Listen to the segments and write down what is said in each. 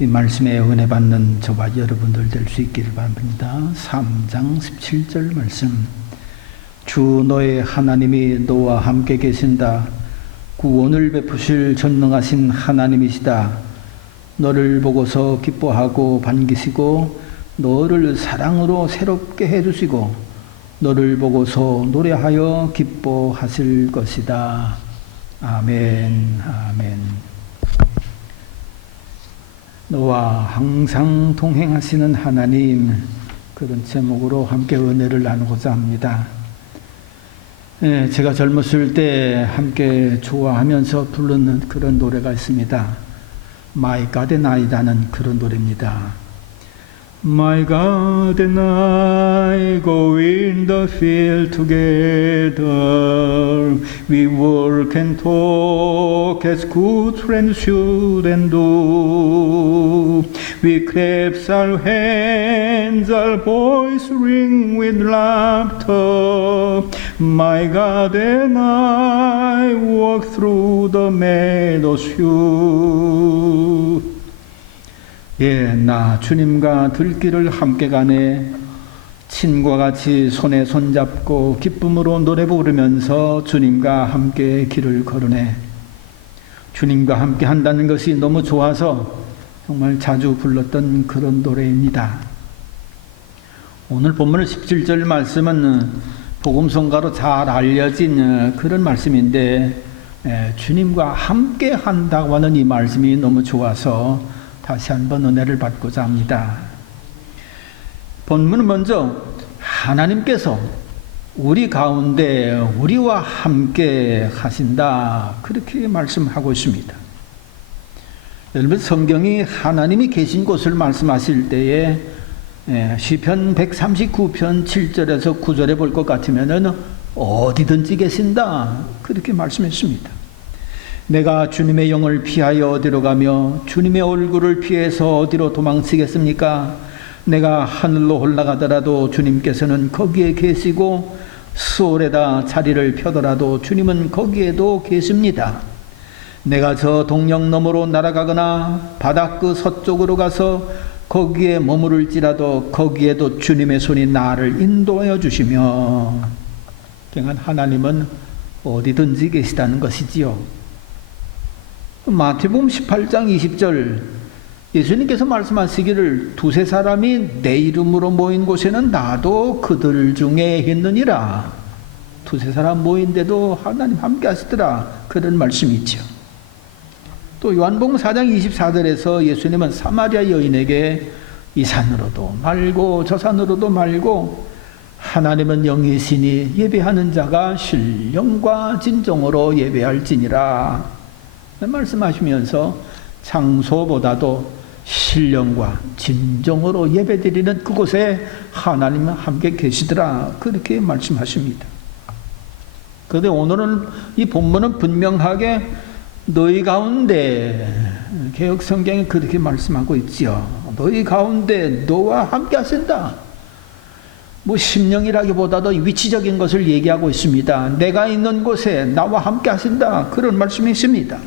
이 말씀에 은혜 받는 저와 여러분들 될 수 있기를 바랍니다. 3장 17절 말씀. 주 너의 하나님이 너와 함께 계신다. 구원을 베푸실 전능하신 하나님이시다. 너를 보고서 기뻐하고 반기시고 너를 사랑으로 새롭게 해주시고 너를 보고서 노래하여 기뻐하실 것이다. 아멘. 아멘. 너와 항상 동행하시는 하나님, 그런 제목으로 함께 은혜를 나누고자 합니다. 제가 젊었을 때 함께 좋아하면서 부르는 그런 노래가 있습니다. My God and I라는 그런 노래입니다. My God and I go in the field together. We work and talk as good friends should and do. We clap our hands, our voice ring with laughter. My God and I walk through the meadows few. 예, 나 주님과 들길을 함께 가네. 친구와 같이 손에 손잡고 기쁨으로 노래 부르면서 주님과 함께 길을 걸으네. 주님과 함께 한다는 것이 너무 좋아서 정말 자주 불렀던 그런 노래입니다. 오늘 본문 17절 말씀은 복음성가로 잘 알려진 그런 말씀인데, 주님과 함께 한다고 하는 이 말씀이 너무 좋아서 다시 한번 은혜를 받고자 합니다. 본문은 먼저 하나님께서 우리 가운데 우리와 함께 하신다, 그렇게 말씀하고 있습니다. 여러분, 성경이 하나님이 계신 곳을 말씀하실 때에 시편 139편 7절에서 9절에 볼 것 같으면 어디든지 계신다, 그렇게 말씀했습니다. 내가 주님의 영을 피하여 어디로 가며 주님의 얼굴을 피해서 어디로 도망치겠습니까? 내가 하늘로 올라가더라도 주님께서는 거기에 계시고 수월에다 자리를 펴더라도 주님은 거기에도 계십니다. 내가 저 동력 너머로 날아가거나 바닷 서쪽으로 가서 거기에 머무를지라도 거기에도 주님의 손이 나를 인도하여 주시며, 그러니까 하나님은 어디든지 계시다는 것이지요. 마태복음 18장 20절, 예수님께서 말씀하시기를 두세 사람이 내 이름으로 모인 곳에는 나도 그들 중에 있느니라. 두세 사람 모인데도 하나님 함께 하시더라, 그런 말씀이 있죠. 또 요한복음 4장 24절에서 예수님은 사마리아 여인에게 이 산으로도 말고 저 산으로도 말고 하나님은 영이시니 예배하는 자가 신령과 진정으로 예배할지니라 말씀하시면서 장소보다도 신령과 진정으로 예배드리는 그곳에 하나님은 함께 계시더라, 그렇게 말씀하십니다. 그런데 오늘은 이 본문은 분명하게 너희 가운데, 개역성경이 그렇게 말씀하고 있지요. 너희 가운데 너와 함께 하신다. 뭐 심령이라기보다도 위치적인 것을 얘기하고 있습니다. 내가 있는 곳에 나와 함께 하신다, 그런 말씀이 있습니다.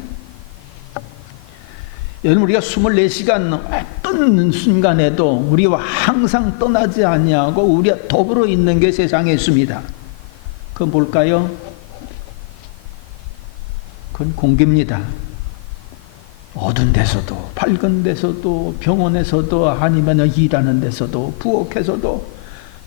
여러분, 우리가 24시간 어떤 순간에도 우리와 항상 떠나지 아니하고 우리가 더불어 있는 게 세상에 있습니다. 그건 뭘까요? 그건 공기입니다. 어두운 데서도, 밝은 데서도, 병원에서도, 아니면 일하는 데서도, 부엌에서도,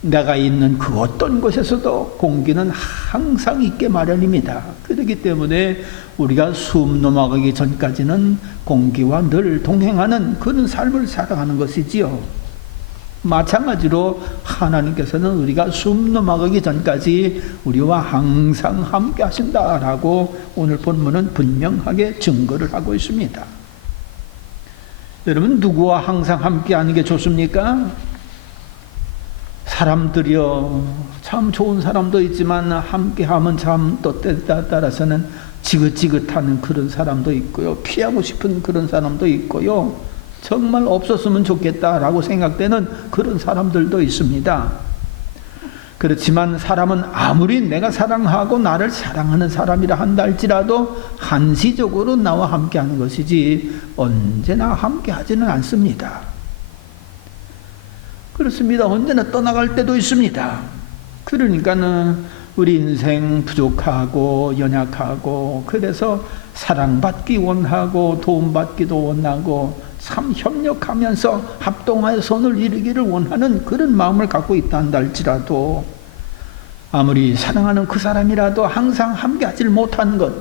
내가 있는 그 어떤 곳에서도 공기는 항상 있게 마련입니다. 그렇기 때문에 우리가 숨 넘어가기 전까지는 공기와 늘 동행하는 그런 삶을 살아가는 것이지요. 마찬가지로 하나님께서는 우리가 숨 넘어가기 전까지 우리와 항상 함께 하신다라고 오늘 본문은 분명하게 증거를 하고 있습니다. 여러분, 누구와 항상 함께 하는 게 좋습니까? 사람들이요, 참 좋은 사람도 있지만 함께하면 참 또 때에 따라서는 지긋지긋하는 그런 사람도 있고요, 피하고 싶은 그런 사람도 있고요, 정말 없었으면 좋겠다라고 생각되는 그런 사람들도 있습니다. 그렇지만 사람은 아무리 내가 사랑하고 나를 사랑하는 사람이라 한다 할지라도 한시적으로 나와 함께하는 것이지 언제나 함께하지는 않습니다. 그렇습니다. 언제나 떠나갈 때도 있습니다. 그러니까는 우리 인생 부족하고 연약하고 그래서 사랑받기 원하고 도움받기도 원하고 참 협력하면서 합동하여 선을 이루기를 원하는 그런 마음을 갖고 있다 한다 할지라도 아무리 사랑하는 그 사람이라도 항상 함께하지 못하는 것,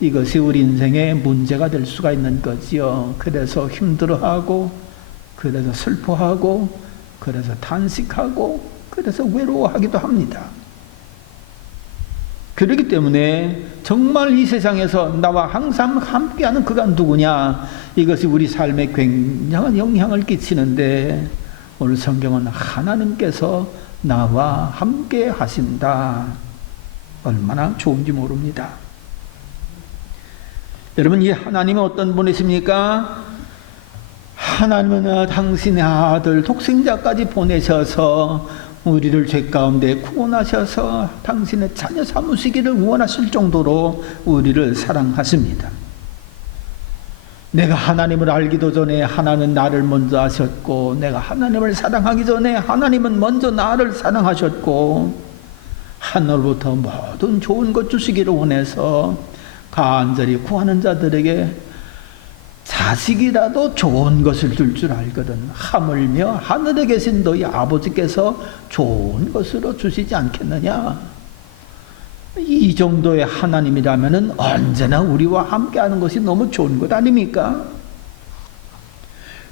이것이 우리 인생의 문제가 될 수가 있는 거지요. 그래서 힘들어하고 그래서 슬퍼하고 그래서 탄식하고 그래서 외로워하기도 합니다. 그렇기 때문에 정말 이 세상에서 나와 항상 함께하는 그가 누구냐, 이것이 우리 삶에 굉장한 영향을 끼치는데 오늘 성경은 하나님께서 나와 함께 하신다. 얼마나 좋은지 모릅니다. 여러분, 이 하나님은 어떤 분이십니까? 하나님은 당신의 아들 독생자까지 보내셔서 우리를 죄 가운데 구원하셔서 당신의 자녀 삼으시기를 원하실 정도로 우리를 사랑하십니다. 내가 하나님을 알기도 전에 하나님은 나를 먼저 아셨고, 내가 하나님을 사랑하기 전에 하나님은 먼저 나를 사랑하셨고, 하늘로부터 모든 좋은 것 주시기를 원해서 간절히 구하는 자들에게 자식이라도 좋은 것을 줄 줄 알거든. 하물며 하늘에 계신 너희 아버지께서 좋은 것으로 주시지 않겠느냐. 이 정도의 하나님이라면 언제나 우리와 함께하는 것이 너무 좋은 것 아닙니까?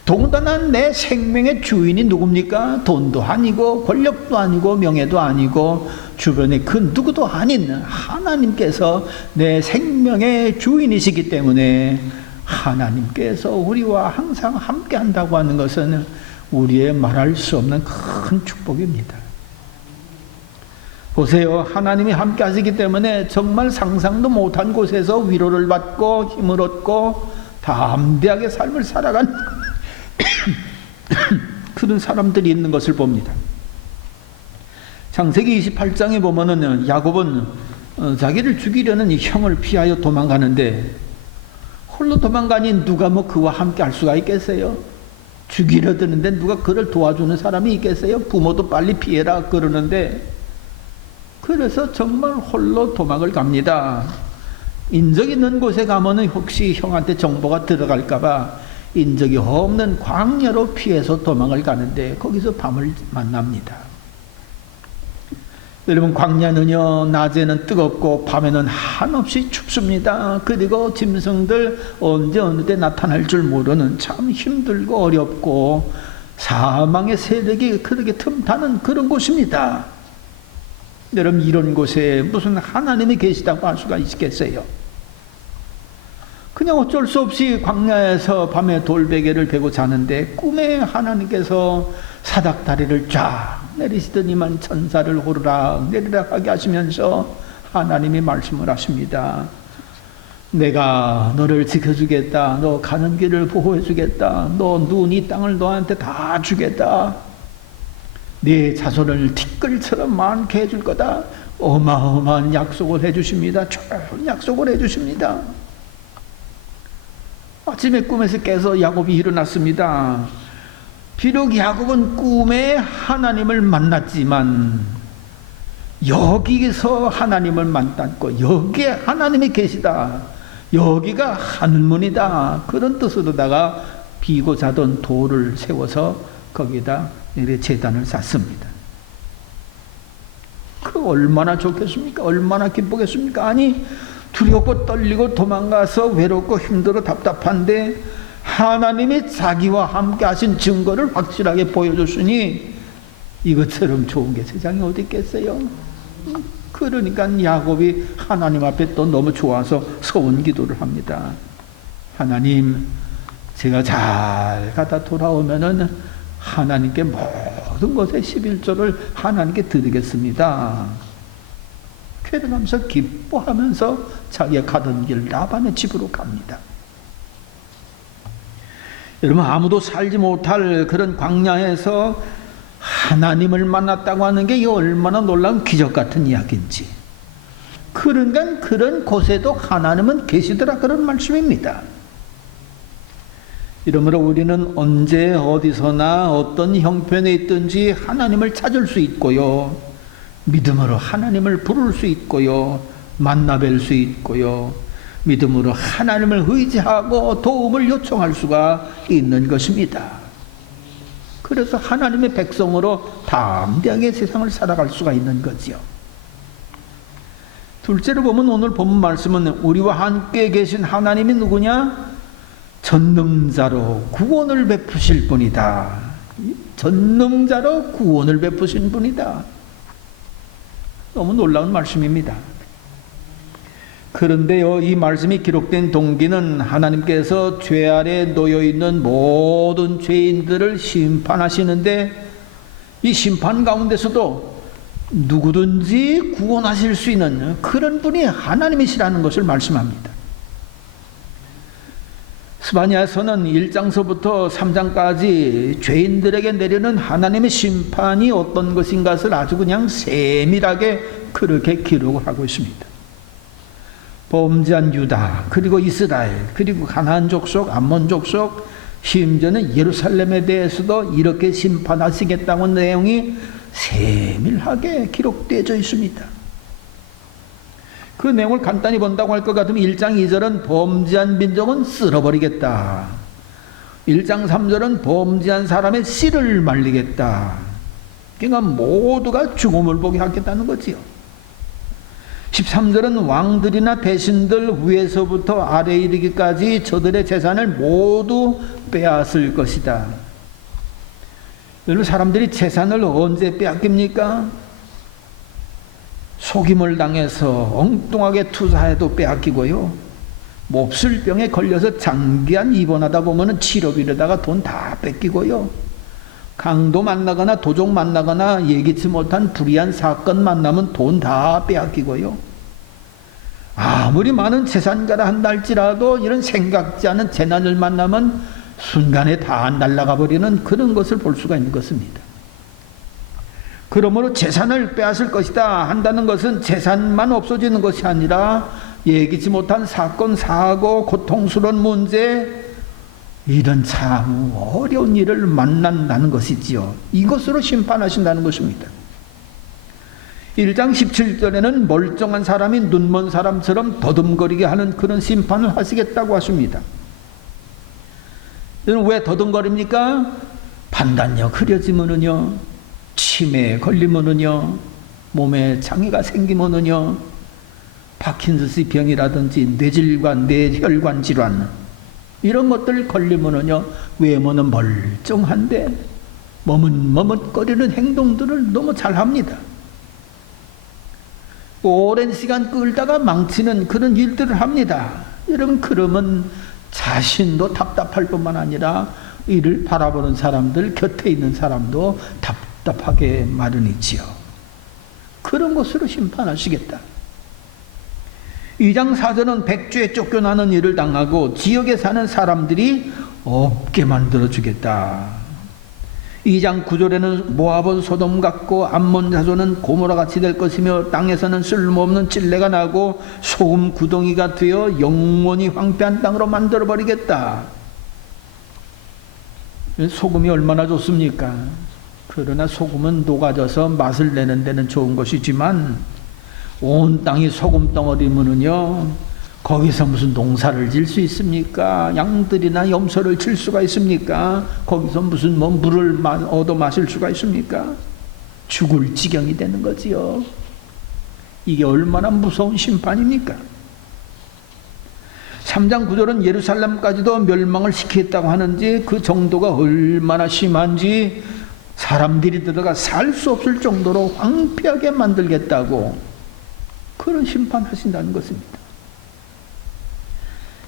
더군다나 내 생명의 주인이 누굽니까? 돈도 아니고 권력도 아니고 명예도 아니고 주변에 그 누구도 아닌 하나님께서 내 생명의 주인이시기 때문에 하나님께서 우리와 항상 함께 한다고 하는 것은 우리의 말할 수 없는 큰 축복입니다. 보세요. 하나님이 함께 하시기 때문에 정말 상상도 못한 곳에서 위로를 받고 힘을 얻고 담대하게 삶을 살아간 그런 사람들이 있는 것을 봅니다. 창세기 28장에 보면은 야곱은 자기를 죽이려는 이 형을 피하여 도망가는데 홀로 도망가니 누가 그와 함께 할 수가 있겠어요? 죽이려 드는데 누가 그를 도와주는 사람이 있겠어요? 부모도 빨리 피해라 그러는데, 그래서 정말 홀로 도망을 갑니다. 인적 있는 곳에 가면은 혹시 형한테 정보가 들어갈까봐 인적이 없는 광야로 피해서 도망을 가는데 거기서 밤을 만납니다. 여러분, 광야는요, 낮에는 뜨겁고 밤에는 한없이 춥습니다. 그리고 짐승들 언제 어느 때 나타날 줄 모르는 참 힘들고 어렵고 사망의 세력이 그렇게 틈타는 그런 곳입니다. 여러분, 이런 곳에 무슨 하나님이 계시다고 할 수가 있겠어요? 그냥 어쩔 수 없이 광야에서 밤에 돌베개를 베고 자는데 꿈에 하나님께서 사닥다리를 쫙 내리시더니만 천사를 호르락 내리락 하게 하시면서 하나님이 말씀을 하십니다. 내가 너를 지켜주겠다. 너 가는 길을 보호해주겠다. 너 눈 이 땅을 너한테 다 주겠다. 네 자손을 티끌처럼 많게 해줄 거다. 어마어마한 약속을 해주십니다. 좋은 약속을 해주십니다. 아침에 꿈에서 깨서 야곱이 일어났습니다. 비록 야곱은 꿈에 하나님을 만났지만 여기서 하나님을 만났고 여기에 하나님이 계시다, 여기가 하늘문이다, 그런 뜻으로다가 비고 자던 돌을 세워서 거기다 제단을 쌓습니다. 그 얼마나 좋겠습니까? 얼마나 기쁘겠습니까? 아니, 두렵고 떨리고 도망가서 외롭고 힘들어 답답한데 하나님이 자기와 함께 하신 증거를 확실하게 보여줬으니 이것처럼 좋은 게 세상에 어디 있겠어요? 그러니까 야곱이 하나님 앞에 또 너무 좋아서 서원 기도를 합니다. 하나님, 제가 잘 가다 돌아오면은 하나님께 모든 것의 11조를 하나님께 드리겠습니다. 그러면서 기뻐하면서 자기가 가던 길 라반의 집으로 갑니다. 여러분, 아무도 살지 못할 그런 광야에서 하나님을 만났다고 하는 게 얼마나 놀라운 기적 같은 이야기인지. 그러니까 그런 곳에도 하나님은 계시더라, 그런 말씀입니다. 이러므로 우리는 언제 어디서나 어떤 형편에 있든지 하나님을 찾을 수 있고요, 믿음으로 하나님을 부를 수 있고요, 만나뵐 수 있고요, 믿음으로 하나님을 의지하고 도움을 요청할 수가 있는 것입니다. 그래서 하나님의 백성으로 담대하게 세상을 살아갈 수가 있는 거지요. 둘째로 보면 오늘 본문 말씀은 우리와 함께 계신 하나님이 누구냐? 전능자로 구원을 베푸실 분이다. 전능자로 구원을 베푸신 분이다. 너무 놀라운 말씀입니다. 그런데요, 이 말씀이 기록된 동기는 하나님께서 죄 아래 놓여있는 모든 죄인들을 심판하시는데, 이 심판 가운데서도 누구든지 구원하실 수 있는 그런 분이 하나님이시라는 것을 말씀합니다. 스바냐서는 1장서부터 3장까지 죄인들에게 내리는 하나님의 심판이 어떤 것인가를 아주 그냥 세밀하게 그렇게 기록을 하고 있습니다. 범죄한 유다, 그리고 이스라엘, 그리고 가나안 족속, 암몬 족속, 심지어는 예루살렘에 대해서도 이렇게 심판하시겠다는 내용이 세밀하게 기록되어 있습니다. 그 내용을 간단히 본다고 할 것 같으면 1장 2절은 범죄한 민족은 쓸어버리겠다. 1장 3절은 범죄한 사람의 씨를 말리겠다. 그러니까 모두가 죽음을 보게 하겠다는 거지요. 13절은 왕들이나 대신들 위에서부터 아래에 이르기까지 저들의 재산을 모두 빼앗을 것이다. 여러분, 사람들이 재산을 언제 빼앗깁니까? 속임을 당해서 엉뚱하게 투자해도 빼앗기고요, 몹쓸 병에 걸려서 장기간 입원하다 보면 치료비로다가 돈 다 뺏기고요, 강도 만나거나 도적 만나거나 예기치 못한 불의한 사건 만나면 돈 다 빼앗기고요, 아무리 많은 재산가라 한다 할지라도 이런 생각지 않은 재난을 만나면 순간에 다 날아가 버리는 그런 것을 볼 수가 있는 것입니다. 그러므로 재산을 빼앗을 것이다 한다는 것은 재산만 없어지는 것이 아니라 예기치 못한 사건, 사고, 고통스러운 문제, 이런 참 어려운 일을 만난다는 것이지요. 이것으로 심판하신다는 것입니다. 1장 17절에는 멀쩡한 사람이 눈먼 사람처럼 더듬거리게 하는 그런 심판을 하시겠다고 하십니다. 왜 더듬거립니까? 판단력 흐려지면은요, 치매에 걸리면은요, 몸에 장애가 생기면은요, 파킨슨스 병이라든지 뇌질관, 뇌혈관 질환, 이런 것들 걸리면은요, 외모는 멀쩡한데 머뭇머뭇거리는 행동들을 너무 잘합니다. 오랜 시간 끌다가 망치는 그런 일들을 합니다. 여러분, 그러면 자신도 답답할 뿐만 아니라 이를 바라보는 사람들, 곁에 있는 사람도 답답하게 마련이지요. 그런 것으로 심판하시겠다. 2장 4절은 백주에 쫓겨나는 일을 당하고 지역에 사는 사람들이 없게 만들어주겠다. 2장 9절에는 모압은 소돔 같고 암몬 자손은 고모라같이 될 것이며 땅에서는 쓸모없는 찔레가 나고 소금 구덩이가 되어 영원히 황폐한 땅으로 만들어버리겠다. 소금이 얼마나 좋습니까? 그러나 소금은 녹아져서 맛을 내는 데는 좋은 것이지만 온 땅이 소금 덩어리면은요, 거기서 무슨 농사를 질 수 있습니까? 양들이나 염소를 칠 수가 있습니까? 거기서 무슨 물을 얻어 마실 수가 있습니까? 죽을 지경이 되는 거지요. 이게 얼마나 무서운 심판입니까? 3장 9절은 예루살렘까지도 멸망을 시키겠다고 하는지 그 정도가 얼마나 심한지 사람들이 들어가 살 수 없을 정도로 황폐하게 만들겠다고 그런 심판하신다는 것입니다.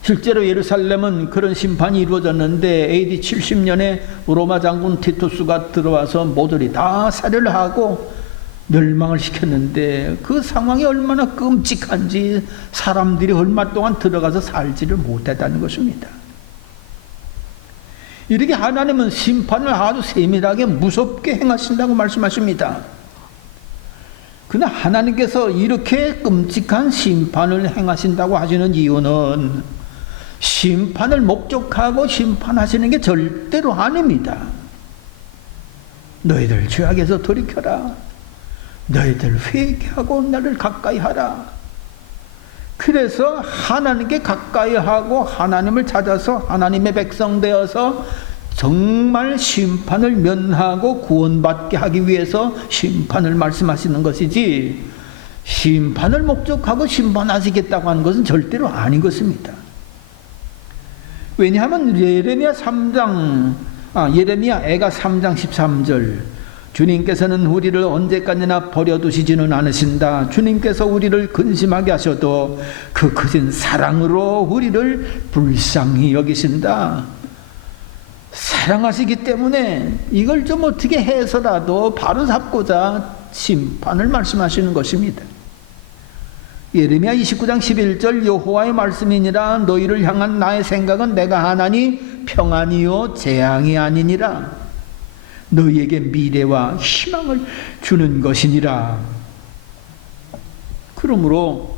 실제로 예루살렘은 그런 심판이 이루어졌는데 AD 70년에 로마 장군 티투스가 들어와서 모조리 다 살해를 하고 멸망을 시켰는데 그 상황이 얼마나 끔찍한지 사람들이 얼마 동안 들어가서 살지를 못했다는 것입니다. 이렇게 하나님은 심판을 아주 세밀하게 무섭게 행하신다고 말씀하십니다. 그러나 하나님께서 이렇게 끔찍한 심판을 행하신다고 하시는 이유는 심판을 목적하고 심판하시는 게 절대로 아닙니다. 너희들 죄악에서 돌이켜라. 너희들 회개하고 나를 가까이 하라. 그래서 하나님께 가까이 하고 하나님을 찾아서 하나님의 백성 되어서 정말 심판을 면하고 구원받게 하기 위해서 심판을 말씀하시는 것이지, 심판을 목적하고 심판하시겠다고 하는 것은 절대로 아닌 것입니다. 왜냐하면 예레미야 애가 3장 13절, 주님께서는 우리를 언제까지나 버려두시지는 않으신다. 주님께서 우리를 근심하게 하셔도 그 크신 사랑으로 우리를 불쌍히 여기신다. 사랑하시기 때문에 이걸 좀 어떻게 해서라도 바로잡고자 심판을 말씀하시는 것입니다. 예레미야 29장 11절, 여호와의 말씀이니라. 너희를 향한 나의 생각은 내가 하나니 평안이요 재앙이 아니니라. 너희에게 미래와 희망을 주는 것이니라. 그러므로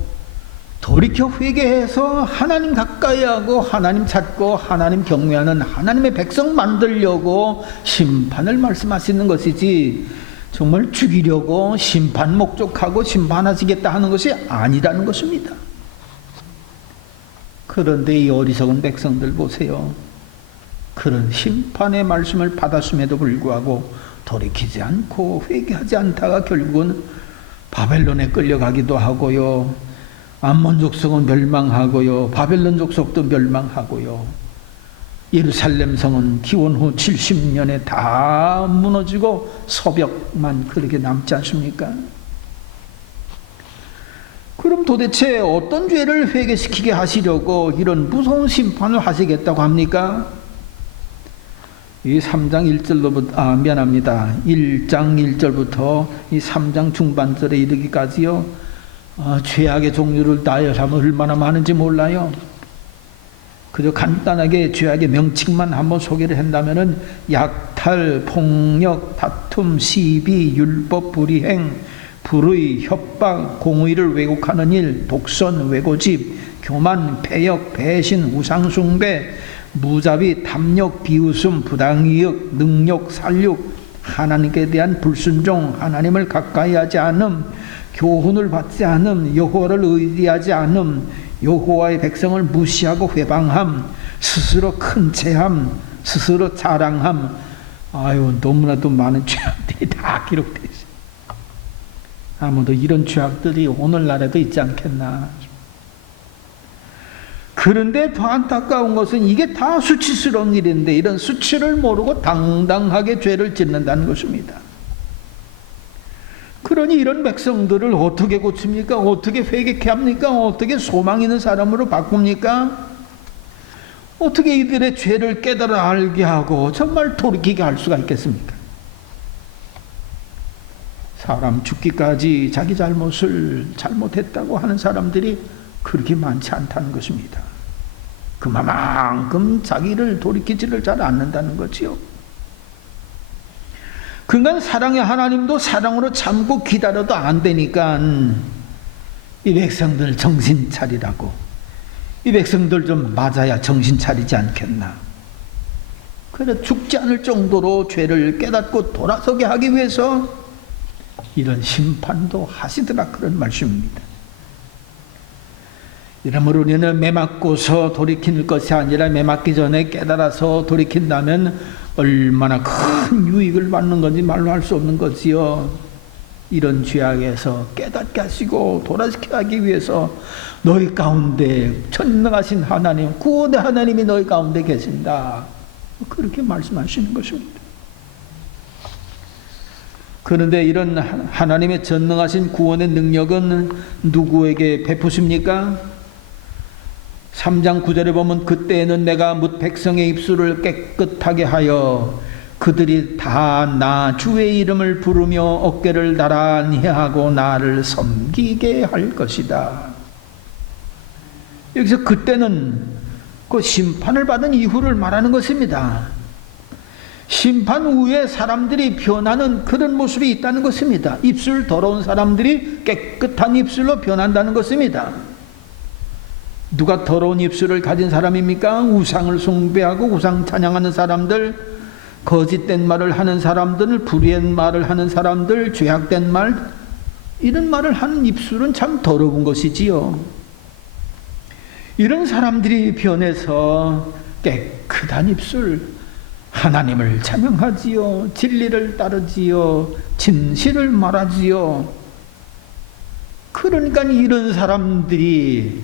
돌이켜 회개해서 하나님 가까이 하고 하나님 찾고 하나님 경외하는 하나님의 백성 만들려고 심판을 말씀하시는 것이지, 정말 죽이려고 심판 목적하고 심판하시겠다 하는 것이 아니라는 것입니다. 그런데 이 어리석은 백성들 보세요. 그런 심판의 말씀을 받았음에도 불구하고 돌이키지 않고 회개하지 않다가 결국은 바벨론에 끌려가기도 하고요, 암몬 족속은 멸망하고요, 바벨론 족속도 멸망하고요, 예루살렘 성은 기원 후 70년에 다 무너지고 서벽만 그렇게 남지 않습니까? 그럼 도대체 어떤 죄를 회개시키게 하시려고 이런 무서운 심판을 하시겠다고 합니까? 이 3장 1절로부터 1장 1절부터 이 3장 중반절에 이르기까지요, 죄악의 종류를 나열하면 얼마나 많은지 몰라요. 그저 간단하게 죄악의 명칭만 한번 소개를 한다면은 약탈, 폭력, 다툼, 시비, 율법, 불이행, 불의, 협박, 공의를 왜곡하는 일, 독선, 왜고집, 교만, 패역, 배신, 우상숭배, 무자비, 탐욕, 비웃음, 부당이익, 능욕, 살육, 하나님께 대한 불순종, 하나님을 가까이 하지 않음, 교훈을 받지 않음, 여호와를 의지하지 않음, 여호와의 백성을 무시하고 회방함, 스스로 큰 체함, 스스로 자랑함. 너무나도 많은 죄악들이 다 기록되어 있어요. 아무도 이런 죄악들이 오늘날에도 있지 않겠나. 그런데 더 안타까운 것은 이게 다 수치스러운 일인데 이런 수치를 모르고 당당하게 죄를 짓는다는 것입니다. 그러니 이런 백성들을 어떻게 고칩니까? 어떻게 회개케 합니까? 어떻게 소망 있는 사람으로 바꿉니까? 어떻게 이들의 죄를 깨달아 알게 하고 정말 돌이키게 할 수가 있겠습니까? 사람 죽기까지 자기 잘못을 잘못했다고 하는 사람들이 그렇게 많지 않다는 것입니다. 그만큼 자기를 돌이키지를 잘 않는다는 거지요. 그러니까 사랑의 하나님도 사랑으로 참고 기다려도 안 되니까 이 백성들 정신 차리라고, 이 백성들 좀 맞아야 정신 차리지 않겠나. 그래 죽지 않을 정도로 죄를 깨닫고 돌아서게 하기 위해서 이런 심판도 하시더라, 그런 말씀입니다. 이러므로 우리는 매맞고서 돌이킬 것이 아니라 매맞기 전에 깨달아서 돌이킨다면 얼마나 큰 유익을 받는 건지 말로 할 수 없는 거지요. 이런 죄악에서 깨닫게 하시고 돌아서게 하기 위해서 너희 가운데 전능하신 하나님, 구원의 하나님이 너희 가운데 계신다, 그렇게 말씀하시는 것입니다. 그런데 이런 하나님의 전능하신 구원의 능력은 누구에게 베푸십니까? 3장 9절에 보면 그때에는 내가 뭇 백성의 입술을 깨끗하게 하여 그들이 다 나 주의 이름을 부르며 어깨를 나란히 하고 나를 섬기게 할 것이다. 여기서 그때는 그 심판을 받은 이후를 말하는 것입니다. 심판 후에 사람들이 변하는 그런 모습이 있다는 것입니다. 입술 더러운 사람들이 깨끗한 입술로 변한다는 것입니다. 누가 더러운 입술을 가진 사람입니까? 우상을 숭배하고 우상 찬양하는 사람들, 거짓된 말을 하는 사람들, 불의한 말을 하는 사람들, 죄악된 말, 이런 말을 하는 입술은 참 더러운 것이지요. 이런 사람들이 변해서 깨끗한 입술, 하나님을 찬양하지요, 진리를 따르지요, 진실을 말하지요. 그러니까 이런 사람들이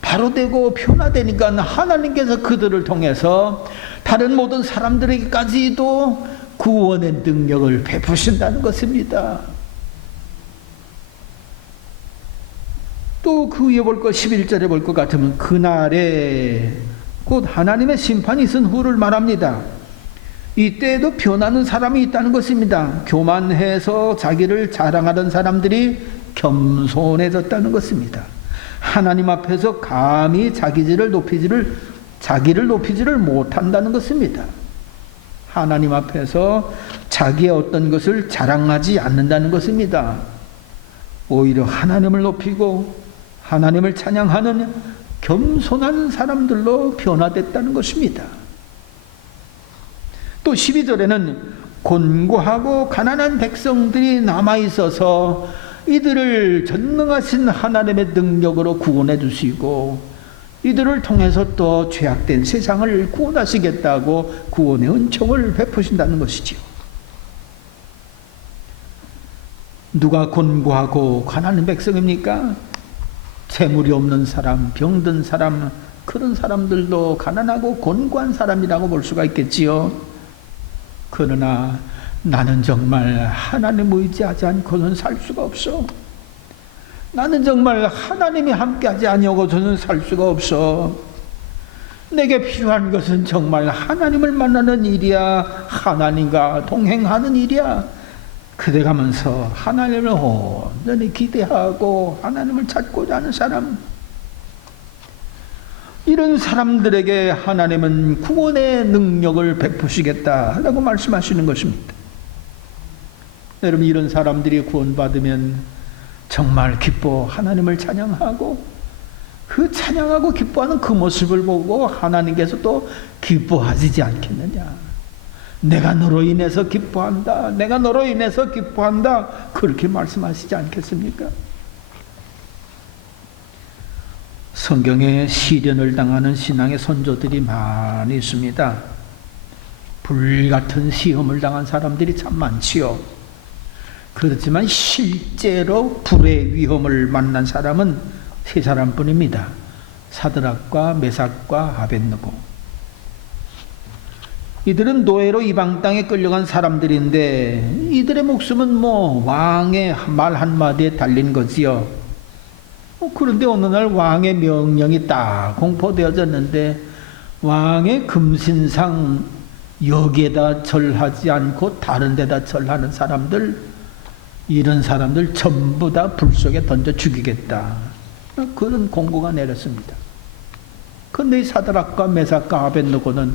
바로 되고 변화되니까 하나님께서 그들을 통해서 다른 모든 사람들에게까지도 구원의 능력을 베푸신다는 것입니다. 또 그 위에 볼 것, 11절에 볼 것 같으면 그날에 곧 하나님의 심판이 있은 후를 말합니다. 이때에도 변하는 사람이 있다는 것입니다. 교만해서 자기를 자랑하던 사람들이 겸손해졌다는 것입니다. 하나님 앞에서 감히 자기를 높이지를 못한다는 것입니다. 하나님 앞에서 자기의 어떤 것을 자랑하지 않는다는 것입니다. 오히려 하나님을 높이고 하나님을 찬양하는 겸손한 사람들로 변화됐다는 것입니다. 또 12절에는 곤고하고 가난한 백성들이 남아있어서 이들을 전능하신 하나님의 능력으로 구원해 주시고 이들을 통해서 또 죄악된 세상을 구원하시겠다고 구원의 은총을 베푸신다는 것이지요. 누가 곤고하고 가난한 백성입니까? 재물이 없는 사람, 병든 사람, 그런 사람들도 가난하고 곤고한 사람이라고 볼 수가 있겠지요. 그러나 나는 정말 하나님 의지하지 않고는 살 수가 없어. 나는 정말 하나님이 함께하지 아니하고서는 살 수가 없어. 내게 필요한 것은 정말 하나님을 만나는 일이야. 하나님과 동행하는 일이야. 그래 가면서 하나님을 온전히 기대하고 하나님을 찾고자 하는 사람, 이런 사람들에게 하나님은 구원의 능력을 베푸시겠다라고 말씀하시는 것입니다. 여러분, 이런 사람들이 구원받으면 정말 기뻐 하나님을 찬양하고 그 찬양하고 기뻐하는 그 모습을 보고 하나님께서 또 기뻐하시지 않겠느냐. 내가 너로 인해서 기뻐한다. 내가 너로 인해서 기뻐한다. 그렇게 말씀하시지 않겠습니까? 성경에 시련을 당하는 신앙의 선조들이 많이 있습니다. 불같은 시험을 당한 사람들이 참 많지요. 그렇지만 실제로 불의 위험을 만난 사람은 세 사람뿐입니다. 사드락과 메삭과 아벳느고. 이들은 노예로 이방 땅에 끌려간 사람들인데 이들의 목숨은 왕의 말 한마디에 달린 거지요. 그런데 어느 날 왕의 명령이 딱 공포되어졌는데 왕의 금신상 여기에다 절하지 않고 다른 데다 절하는 사람들, 이런 사람들 전부 다 불 속에 던져 죽이겠다. 그런 공고가 내렸습니다. 그런데 이 사드락과 메삭과 아벳느고는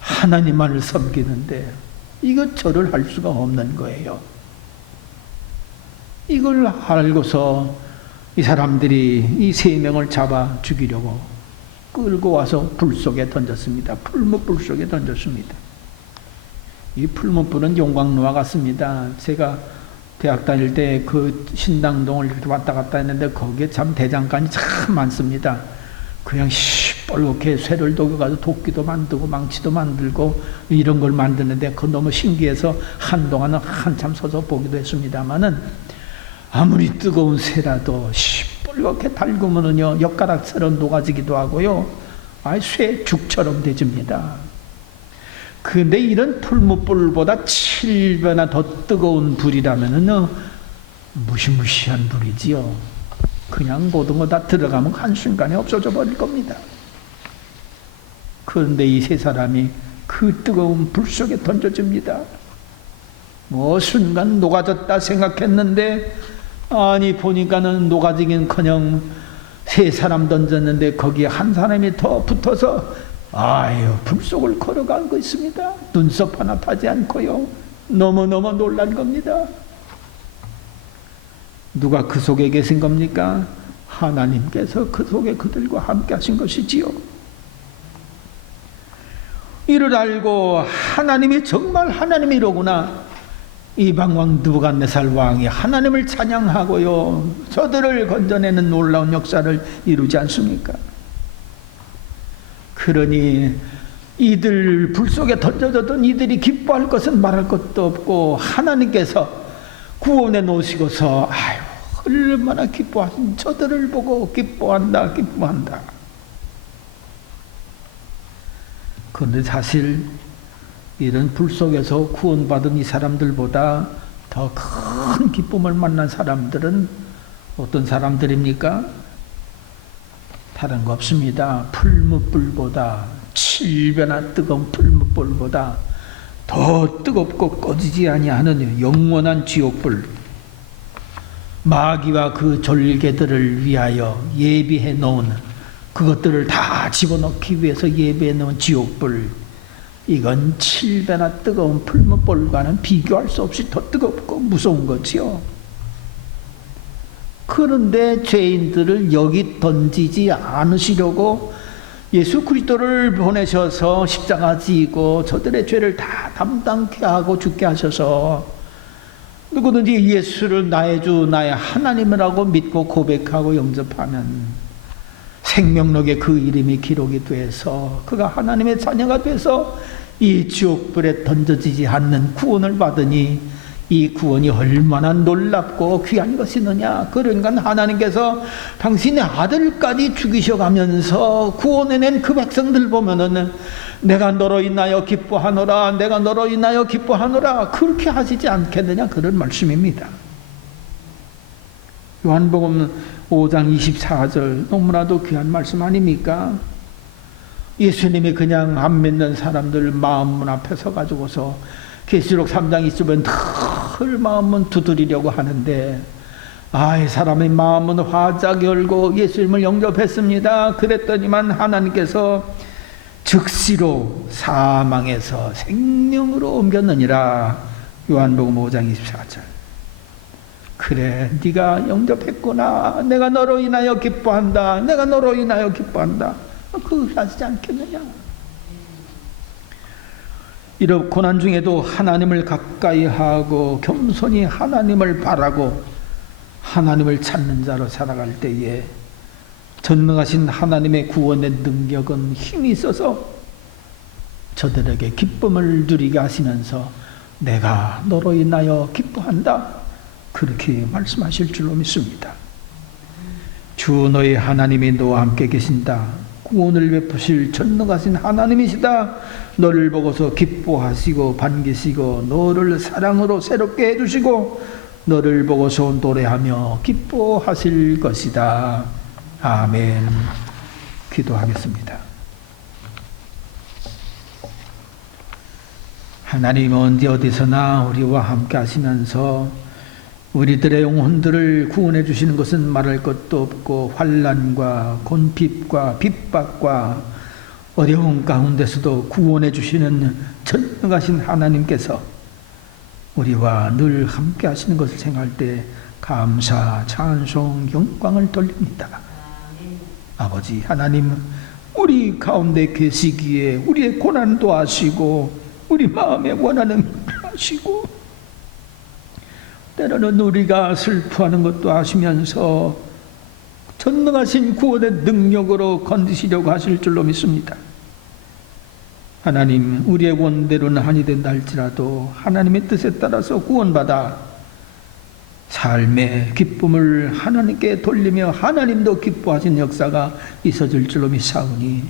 하나님만을 섬기는데 이거 절을 할 수가 없는 거예요. 이걸 알고서 이 사람들이 이 세 명을 잡아 죽이려고 끌고 와서 불 속에 던졌습니다. 풀무불 속에 던졌습니다. 이 풀무불은 용광로와 같습니다. 제가 대학 다닐 때 그 신당동을 이렇게 왔다 갔다 했는데 거기에 참 대장간이 참 많습니다. 그냥 시뻘겋게 쇠를 녹여가지고 도끼도 만들고 망치도 만들고 이런 걸 만드는데 그거 너무 신기해서 한동안은 한참 서서 보기도 했습니다마는 아무리 뜨거운 쇠라도 시뻘겋게 달구면은요 엿가락처럼 녹아지기도 하고요, 쇠 죽처럼 되집니다. 근데 이런 풀무불보다 7배나 더 뜨거운 불이라면은 무시무시한 불이지요. 그냥 모든 거 다 들어가면 한순간에 없어져 버릴 겁니다. 그런데 이 세 사람이 그 뜨거운 불 속에 던져집니다. 순간 녹아졌다 생각했는데 아니 보니까는 녹아지긴커녕 세 사람 던졌는데 거기에 한 사람이 더 붙어서 아유, 불 속을 걸어가고 있습니다. 눈썹 하나 타지 않고요. 너무너무 놀란 겁니다. 누가 그 속에 계신 겁니까? 하나님께서 그 속에 그들과 함께 하신 것이지요. 이를 알고 하나님이 정말 하나님이로구나. 이방왕 느부갓네살 왕이 하나님을 찬양하고요, 저들을 건져내는 놀라운 역사를 이루지 않습니까? 그러니 이들 불 속에 던져졌던 이들이 기뻐할 것은 말할 것도 없고, 하나님께서 구원해 놓으시고서 아유, 얼마나 기뻐하신, 저들을 보고 기뻐한다, 기뻐한다. 그런데 사실 이런 불 속에서 구원받은 이 사람들보다 더 큰 기쁨을 만난 사람들은 어떤 사람들입니까? 다른 거 없습니다. 풀무불보다, 7배나 뜨거운 풀무불보다 더 뜨겁고 꺼지지 아니하는 영원한 지옥불, 마귀와 그 졸개들을 위하여 예비해 놓은, 그것들을 다 집어넣기 위해서 예비해 놓은 지옥불, 이건 7배나 뜨거운 풀무불과는 비교할 수 없이 더 뜨겁고 무서운 거지요. 그런데 죄인들을 여기 던지지 않으시려고 예수 그리스도를 보내셔서 십자가 지고 저들의 죄를 다 담당케 하고 죽게 하셔서, 누구든지 예수를 나의 주 나의 하나님이라고 믿고 고백하고 영접하면 생명록에 그 이름이 기록이 돼서 그가 하나님의 자녀가 돼서 이 지옥불에 던져지지 않는 구원을 받으니, 이 구원이 얼마나 놀랍고 귀한 것이느냐. 그러니까 하나님께서 당신의 아들까지 죽이셔가면서 구원해낸 그 백성들 보면은 내가 너로 인하여 기뻐하노라, 내가 너로 인하여 기뻐하노라, 그렇게 하시지 않겠느냐, 그런 말씀입니다. 요한복음 5장 24절 너무나도 귀한 말씀 아닙니까? 예수님이 그냥 안 믿는 사람들 마음문 앞에 서가지고서 계시록 3장 20번 늘 마음문 두드리려고 하는데, 이 사람의 마음은 활짝 열고 예수님을 영접했습니다. 그랬더니만 하나님께서 즉시로 사망에서 생명으로 옮겼느니라. 요한복음 5장 24절. 그래, 네가 영접했구나, 내가 너로 인하여 기뻐한다, 내가 너로 인하여 기뻐한다, 그렇게 하시지 않겠느냐. 이런 고난 중에도 하나님을 가까이 하고 겸손히 하나님을 바라고 하나님을 찾는 자로 살아갈 때에 전능하신 하나님의 구원의 능력은 힘이 있어서 저들에게 기쁨을 누리게 하시면서 내가 너로 인하여 기뻐한다, 그렇게 말씀하실 줄로 믿습니다. 주 너의 하나님이 너와 함께 계신다. 구원을 베푸실 전능하신 하나님이시다. 너를 보고서 기뻐하시고 반기시고 너를 사랑으로 새롭게 해주시고 너를 보고서 노래하며 기뻐하실 것이다. 아멘. 기도하겠습니다. 하나님, 언제 어디서나 우리와 함께 하시면서 우리들의 영혼들을 구원해 주시는 것은 말할 것도 없고, 환난과 곤핍과 핍박과 어려운 가운데서도 구원해 주시는 전능하신 하나님께서 우리와 늘 함께 하시는 것을 생각할 때 감사, 찬송, 영광을 돌립니다. 아버지 하나님, 우리 가운데 계시기에 우리의 고난도 아시고 우리 마음에 원하는 것도 아시고 때로는 우리가 슬퍼하는 것도 아시면서 전능하신 구원의 능력으로 건지시려고 하실 줄로 믿습니다. 하나님, 우리의 원대로는 아니 된다 할지라도 하나님의 뜻에 따라서 구원받아 삶의 기쁨을 하나님께 돌리며 하나님도 기뻐하신 역사가 있어질 줄로 믿사오니,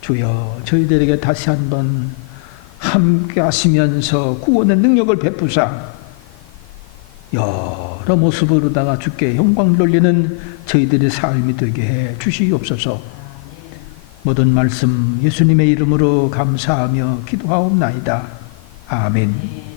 주여 저희들에게 다시 한번 함께 하시면서 구원의 능력을 베푸사 여러 모습으로다가 주께 영광 돌리는 저희들의 삶이 되게 해 주시옵소서. 모든 말씀 예수님의 이름으로 감사하며 기도하옵나이다. 아멘.